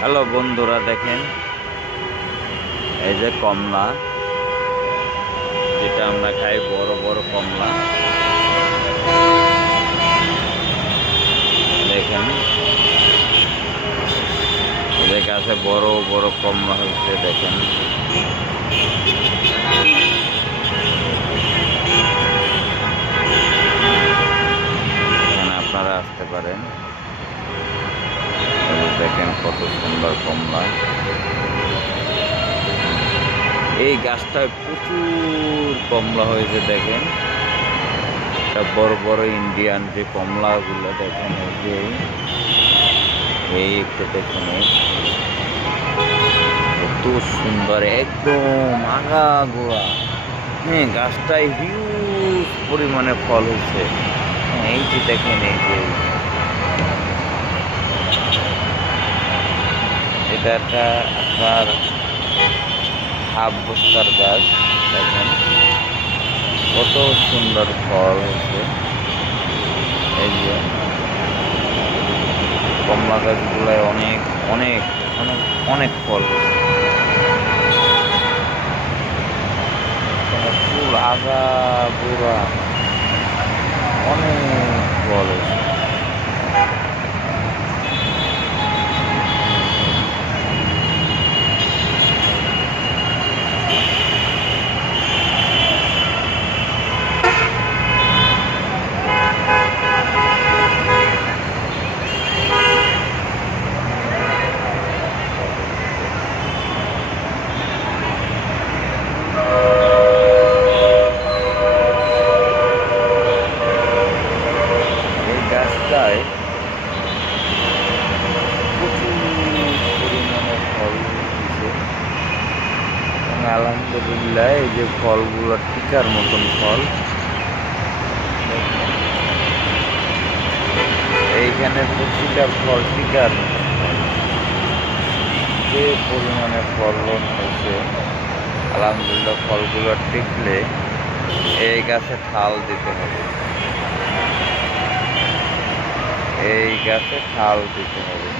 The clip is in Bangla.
হ্যালো বন্ধুরা, দেখেন। এই যে কমলা, যেটা আমরা খাই বড় বড় কমলা। দেখেন। এদের কাছে বড় বড় কমলা হয়েছে, দেখেন। আপনারা আসতে পারেন। দেখেন কত সুন্দর কমলা। এই গাছটায় প্রচুর কমলা হয়েছে দেখেন। বড় বড় ইন্ডিয়ান যে কমলাগুলো দেখেন এই যে। এই একটু দেখুন কত সুন্দর একদম আগা গোড়া হ্যাঁ গাছটায় হিউজ পরিমাণে ফল হয়েছে। হ্যাঁ, এই যে দেখেন এই যে। এটা একটা আপনার হাফ বস্তার গাছ, দেখেন। কত সুন্দর ফল হয়েছে। এই যে, কমলা গাছগুলায় অনেক অনেক অনেক অনেক ফল ফুল আগা গোড়া অনেক ফল হয়েছে। এবং আলহামদুলিল্লাহ, এই যে ফলগুলো টিকার মতন ফল। এইখানে প্রতিটা ফল টিকার যে পরিমাণে ফলন হয়েছে। আলহামদুলিল্লাহ, ফলগুলো টিকলে এই গাছে ঠাল দিতে হবে। এই গাছে ঠাল দিতে হবে।